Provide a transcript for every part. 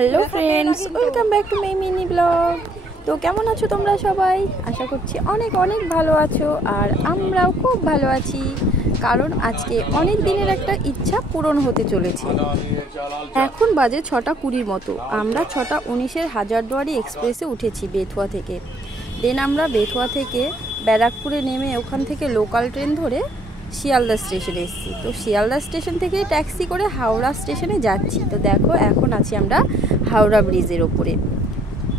Hello friends, welcome back to my mini blog. তো কেমন আছো তোমরা সবাই? আশা করছি অনেক অনেক ভালো আছো, আর আমরাও খুব ভালো আছি। কারণ আজকে অনেক দিনের একটা ইচ্ছা পূরণ হতে চলেছে। এখন বাজে 6:20 মতো। আমরা 6:19 হাজারদুয়ারি এক্সপ্রেসে উঠেছি বেথুয়া থেকে। দেন আমরা বেথুয়া থেকে ব্যারাকপুরে নেমে ওখান থেকে লোকাল ট্রেন ধরে শিয়ালদা স্টেশনে এসেছি। তো শিয়ালদা স্টেশন থেকে ট্যাক্সি করে হাওড়া স্টেশনে যাচ্ছি। তো দেখো এখন আছি আমরা হাওড়া ব্রিজের ওপরে।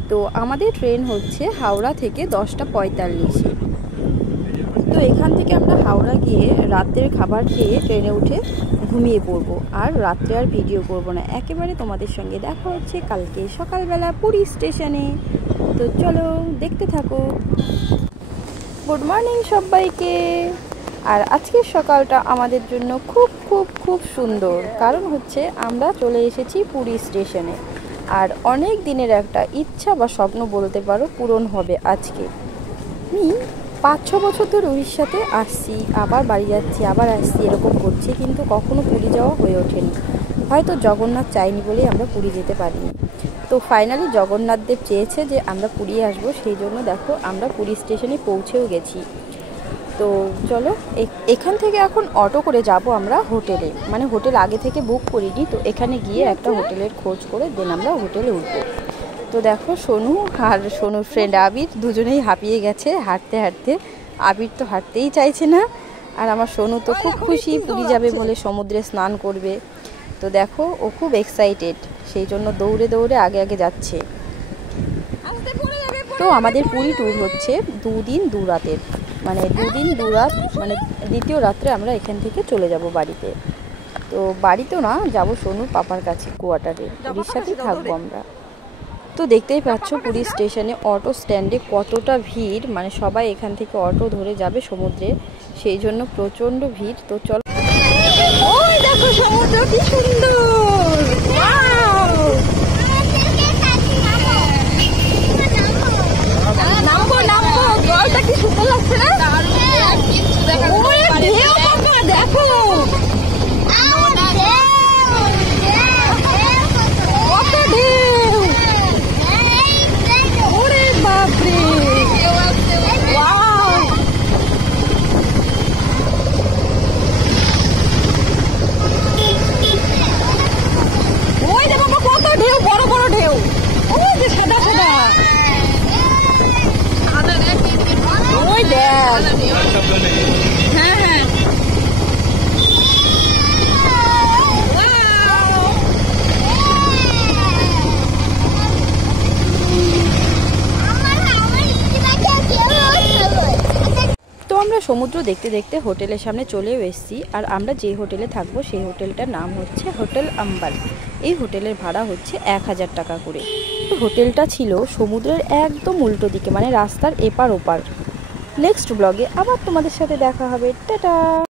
তো আমাদের ট্রেন হচ্ছে হাওড়া থেকে 10:45-এ। তো এখান থেকে আমরা হাওড়া গিয়ে রাতের খাবার খেয়ে ট্রেনে উঠে ঘুমিয়ে পড়বো। আর রাত্রে আর ভিডিও করবো না, একেবারে তোমাদের সঙ্গে দেখা হচ্ছে কালকে সকালবেলা পুরী স্টেশনে। তো চলো দেখতে থাকো। গুড মর্নিং সবাইকে। আর আজকের সকালটা আমাদের জন্য খুব খুব খুব সুন্দর, কারণ হচ্ছে আমরা চলে এসেছি পুরী স্টেশনে। আর অনেক দিনের একটা ইচ্ছা বা স্বপ্ন বলতে পারো পূরণ হবে আজকে। আমি 5-6 বছর ধরে উড়িষ্যাতে আসছি, আবার বাড়ি যাচ্ছি, আবার আসছি, এরকম করছি, কিন্তু কখনো পুরী যাওয়া হয়ে ওঠেনি। হয়তো জগন্নাথ চাইনি বলেই আমরা পুরী যেতে পারিনি। তো ফাইনালি জগন্নাথদেব চেয়েছে যে আমরা পুরী আসবো, সেই জন্য দেখো আমরা পুরী স্টেশনে পৌঁছেও গেছি। তো চলো এখান থেকে এখন অটো করে যাব আমরা হোটেলে, মানে হোটেল আগে থেকে বুক করিনি। তো এখানে গিয়ে একটা হোটেলের খোঁজ করে দেন আমরা হোটেলে উঠবো। তো দেখো সোনু আর সোনুর ফ্রেন্ড আবির দুজনেই হাঁপিয়ে গেছে হাঁটতে হাঁটতে। আবির তো হাঁটতেই চাইছে না, আর আমার সোনু তো খুব খুশি পুরী যাবে বলে, সমুদ্রে স্নান করবে। তো দেখো ও খুব এক্সাইটেড, সেই জন্য দৌড়ে দৌড়ে আগে আগে যাচ্ছে। তো আমাদের পুরী ট্যুর হচ্ছে 2 দিন 2 রাতের, মানে 2 দিন 2 রাত, মানে দ্বিতীয় রাত্রে আমরা এখান থেকে চলে যাব বাড়িতে। তো বাড়িতেও না, যাব সোনুর পাপার কাছে কোয়ার্টারে, উড়িষ্যাতেই থাকবো আমরা। তো দেখতেই পাচ্ছ পুরী স্টেশনে অটো স্ট্যান্ডে কতটা ভিড়, মানে সবাই এখান থেকে অটো ধরে যাবে সমুদ্রে, সেই জন্য প্রচণ্ড ভিড়। তো চলো, ওই দেখো সমুদ্র কি সুন্দর। নামবো নামবো, জলটা কি সুন্দর লাগছে না? দেখো কত ঢেউ, ওরে বাপরে। ওই দেখো কত ঢেউ, বড় বড় ঢেউ, ওই যে সাদা সাদা, ওই দেখ। হ্যাঁ হ্যাঁ, তো আমরা সমুদ্র দেখতে দেখতে হোটেলের সামনে চলেও এসেছি। আর আমরা যে হোটেলে থাকবো সেই হোটেলটার নাম হচ্ছে হোটেল আম্বাল। এই হোটেলের ভাড়া হচ্ছে 1000 টাকা করে। হোটেলটা ছিল সমুদ্রের একদম উল্টো দিকে, মানে রাস্তার এপার ওপার। নেক্সট ব্লগে আবার তোমাদের সাথে দেখা হবে। টাটা।